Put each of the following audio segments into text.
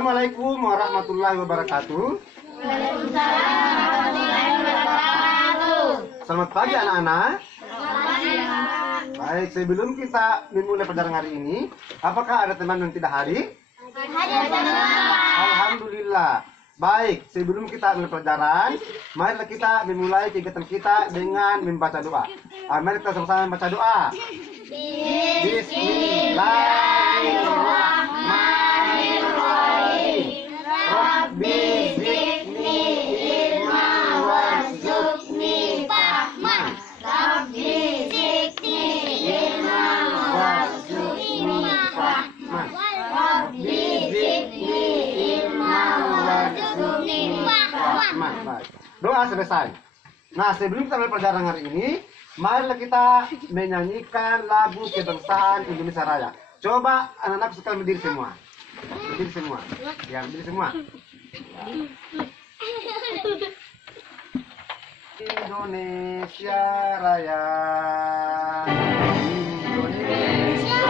Assalamualaikum warahmatullahi wabarakatuh. Waalaikumsalam warahmatullahi wabarakatuh. Selamat pagi anak-anak. Selamat. Baik, sebelum kita memulai pelajaran hari ini, apakah ada teman yang tidak hadir? Alhamdulillah. Baik, sebelum kita mulai pelajaran, marilah kita memulai kegiatan kita dengan membaca doa. Mari kita sama-sama membaca doa. Bismillahirrahmanirrahim. Rabbi zidni ilman warzuqni fahman. Rabbi zidni ilman warzuqni fahman. Rabbi zidni ilman warzuqni fahman. Baik. Doa selesai. Nah, sebelum kita mulai pelajaran hari ini, marilah kita menyanyikan lagu kebangsaan Indonesia Raya. Coba anak-anak sekalian berdiri semua. Berdiri semua. Ya, berdiri semua. Indonesia Raya. Indonesia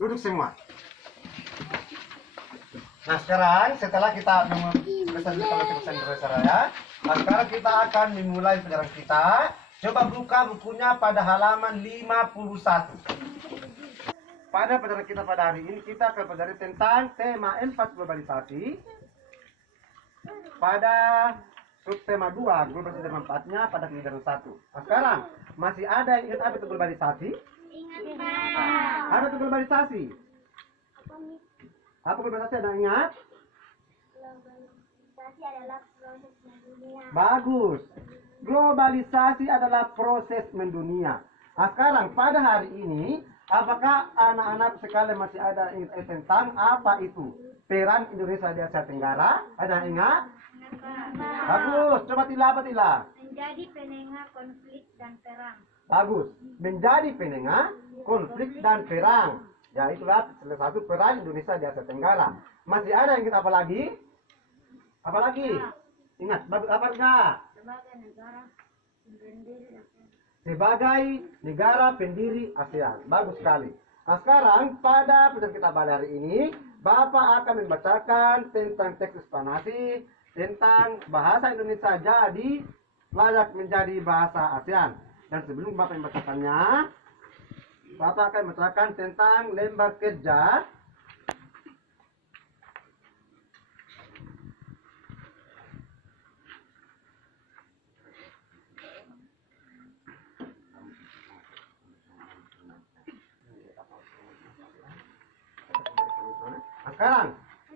duduk semua. Nah, sekarang setelah kita selesai kebangsaan Indonesia Raya, sekarang kita akan memulai pelajaran kita. Coba buka bukunya pada halaman 51. Pada pelajaran kita pada hari ini, kita akan pelajari tentang tema 4 globalisasi. Pada subtema 2, globalisasi dan manfaatnya pada pelajaran 1. Nah, sekarang masih ada yang ingat apa itu globalisasi? Apa itu globalisasi? Apa globalisasi, ada ingat? Globalisasi adalah proses mendunia. Bagus. Globalisasi adalah proses mendunia. Nah, sekarang pada hari ini, apakah anak-anak sekalian masih ada ingat tentang apa itu peran Indonesia di Asia Tenggara? Ada yang ingat? Bagus. Coba tila apa tila? Menjadi penengah konflik dan perang. Bagus. Menjadi penengah konflik dan perang. Ya, itulah salah satu peran Indonesia di Asia Tenggara. Masih ada yang kita apa lagi? Apa lagi? Ingat, bagus apa enggak? Sebagai negara pendiri Sebagai negara pendiri ASEAN. Bagus sekali. Nah, sekarang pada pelajaran kita pada hari ini, Bapak akan membacakan tentang teks eksplanasi tentang bahasa Indonesia jadi layak menjadi bahasa ASEAN. Dan sebelum Bapak membacakannya, Bapak akan membacakan tentang lembar kerja. Nah, sekarang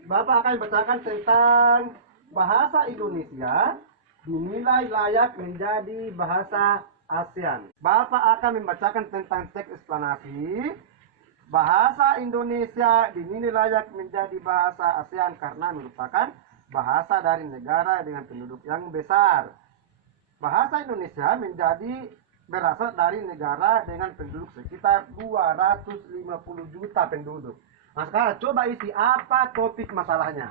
Bapak akan membacakan tentang bahasa Indonesia dinilai layak menjadi bahasa ASEAN. Bapak akan membacakan tentang teks eksplanasi. Bahasa Indonesia dinilai layak menjadi bahasa ASEAN karena merupakan bahasa dari negara dengan penduduk yang besar. Bahasa Indonesia berasal dari negara dengan penduduk sekitar 250 juta penduduk. Nah, sekarang coba isi apa topik masalahnya.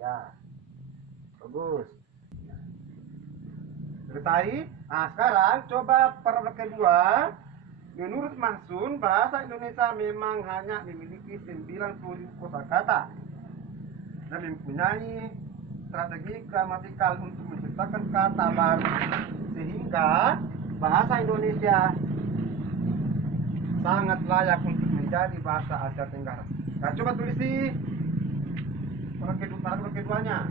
Ya, bagus. Selesai. Nah, sekarang coba paragraf kedua. Menurut Mahsun, bahasa Indonesia memang hanya memiliki 90 kosakata dan mempunyai strategi gramatikal untuk menciptakan kata baru, sehingga bahasa Indonesia sangat layak untuk menjadi bahasa Asia Tenggara. Nah, coba tulis di paragraf keduanya.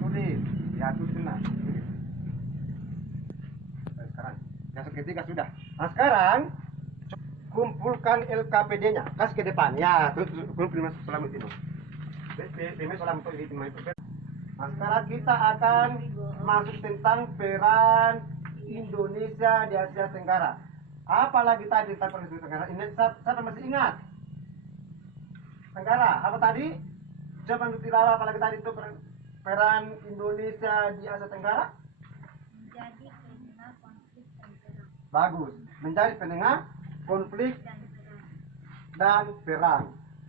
Tulis, ya tulis nah. Sekarang yang ketiga sudah. Nah, sekarang kumpulkan LKPD-nya. Kas ke depan. Ya, kumpul masuk selam itu. Nah, sekarang kita akan masuk tentang peran Indonesia di Asia Tenggara. Apalagi tadi tentang peran Asia Tenggara? Ini saya masih ingat. Tenggara, apa tadi? Coba untuk tilawah apalagi tadi itu peran Indonesia di Asia Tenggara? Menjadi penengah konflik dan perang. Bagus, menjadi penengah konflik dan perang.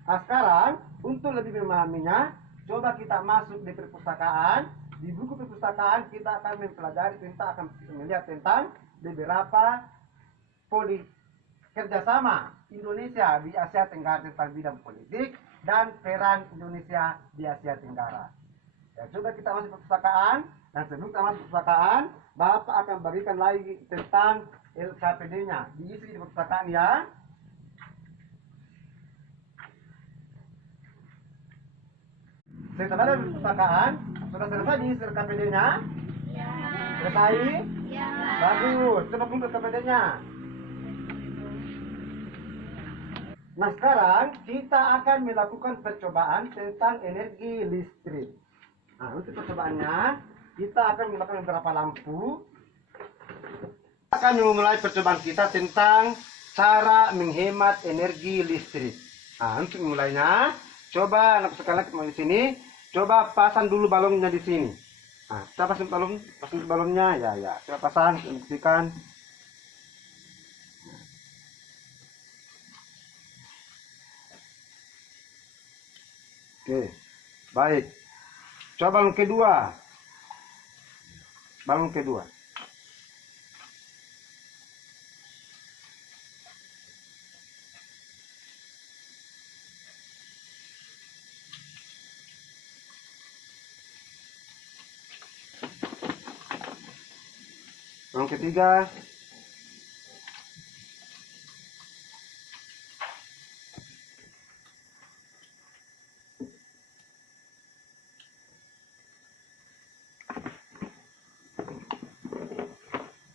Nah, sekarang untuk lebih memahaminya, coba kita masuk di perpustakaan. Di buku perpustakaan kita akan mempelajari akan melihat tentang beberapa kerjasama Indonesia di Asia Tenggara tentang bidang politik dan peran Indonesia di Asia Tenggara. Ya, coba kita masuk perpustakaan, dan sebelum kita masuk perpustakaan, Bapak akan berikan lagi tentang LKPD-nya. Diisi di perpustakaan ya. Setelah dari perpustakaan, sudah selesai diisi LKPD-nya? Ya. Selesai? Ya. Bagus, coba kumpul LKPD-nya. Nah, sekarang kita akan melakukan percobaan tentang energi listrik. Nah, untuk percobaannya, kita akan melakukan beberapa lampu. Kita akan memulai percobaan kita tentang cara menghemat energi listrik. Nah, untuk memulainya, coba anak sekalian di sini, coba pasang dulu balonnya di sini. Nah, kita pasang balonnya, ya, coba pasang, buktikan. Oke, baik. Coba balon kedua. Balon kedua. Balon ketiga.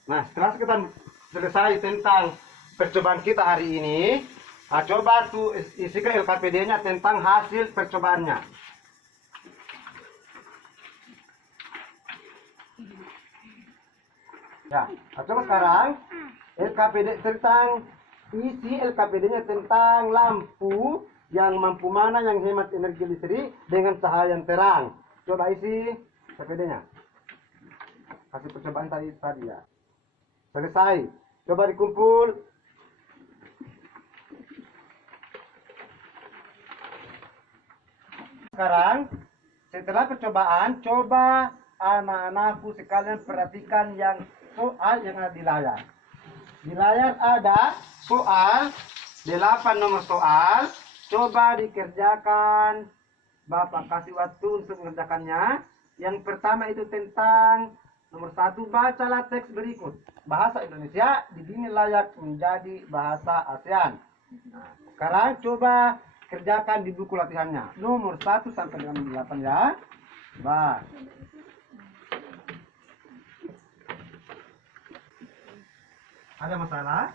Nah, setelah kita selesai tentang percobaan kita hari ini, nah, coba tuh isikan LKPD-nya tentang hasil percobaannya. Ya, nah, coba sekarang LKPD tentang isi LKPD-nya tentang lampu yang mampu mana yang hemat energi listrik dengan cahaya yang terang. Coba isi LKPD-nya. Hasil percobaan tadi ya. Selesai. Coba dikumpul. Sekarang, setelah percobaan, coba anak-anakku sekalian perhatikan yang soal yang ada di layar. Di layar ada soal, 8 nomor soal. Coba dikerjakan. Bapak kasih waktu untuk mengerjakannya. Yang pertama itu tentang nomor 1, bacalah teks berikut. Bahasa Indonesia dinilai layak menjadi bahasa ASEAN. Nah, sekarang coba kerjakan di buku latihannya. Nomor 1 sampai dengan 8 ya. Bah. Ada masalah?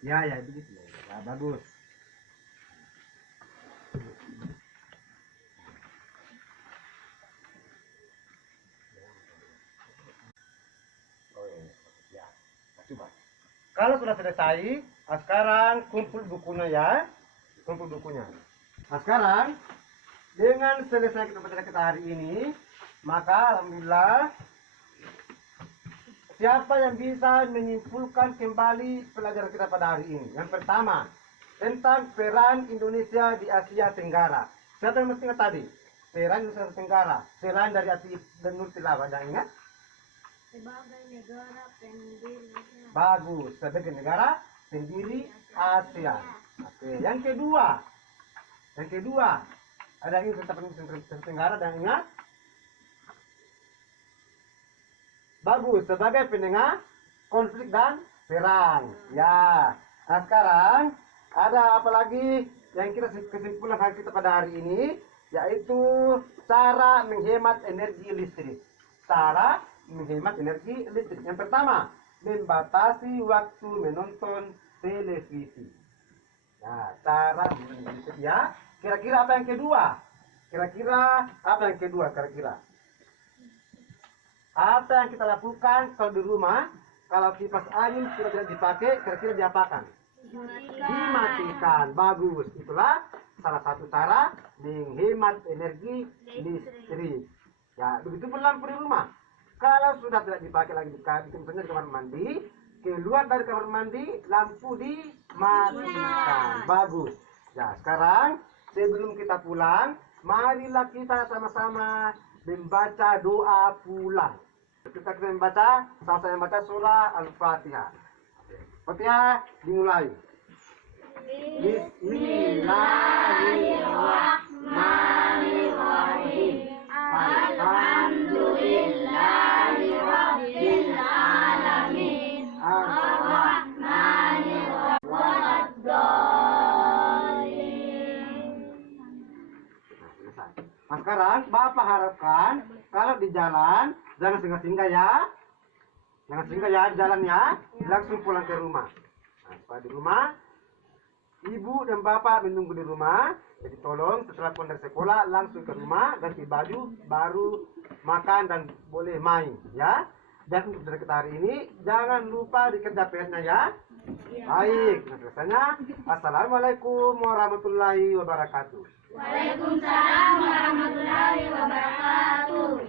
Ya, begitu. Ya, bagus. Kalau sudah selesai, sekarang kumpul bukunya ya. Kumpul bukunya. Nah, sekarang Dengan selesai kita pelajaran kita hari ini, maka alhamdulillah siapa yang bisa menyimpulkan kembali pelajaran kita pada hari ini? Yang pertama, tentang peran Indonesia di Asia Tenggara. Siapa yang mesti ingat tadi? Peran Indonesia Tenggara, selain dari Asia dan Nur Tilawah, ada ingat? Sebagai negara pendiri. Bagus, sebagai negara pendiri ASEAN. Oke, yang kedua, ada yang ingat tentang Indonesia Tenggara dan ingat? Bagus, sebagai penengah konflik dan perang. Ya, nah sekarang ada apa lagi yang kita kesimpulan hari kita pada hari ini, yaitu cara menghemat energi listrik. Cara menghemat energi listrik. Yang pertama, membatasi waktu menonton televisi. Nah, cara menghemat listrik ya. Kira-kira apa yang kedua? Apa yang kita lakukan kalau di rumah, kalau kipas angin sudah tidak dipakai, kira-kira diapakan? Dimatikan. Bagus. Itulah salah satu cara menghemat energi listrik. Ya, begitu pun lampu di rumah. Kalau sudah tidak dipakai lagi misalnya di kamar mandi, keluar dari kamar mandi, lampu dimatikan. Bagus. Ya, sekarang sebelum kita pulang, marilah kita sama-sama membaca doa pulang. Kita membaca, sama-sama membaca surah Al-Fatihah. Fatihah dimulai. Bismillahirrahmanirrahim. Alhamdulillahirabbil alamin. Ar-Rahmanirrahim. Nah, sekarang Bapak harapkan kalau di jalan jangan singgah-singgah ya. Jangan singgah ya di jalan ya. Langsung pulang ke rumah. Nah, setelah di rumah, Ibu dan Bapak menunggu di rumah. Jadi tolong setelah pulang dari sekolah langsung ke rumah, ganti baju, baru makan dan boleh main ya. Dan untuk kita hari ini jangan lupa dikerja PR-nya ya. Baik, nah biasanya Assalamualaikum warahmatullahi wabarakatuh. Waalaikumsalam warahmatullahi wabarakatuh.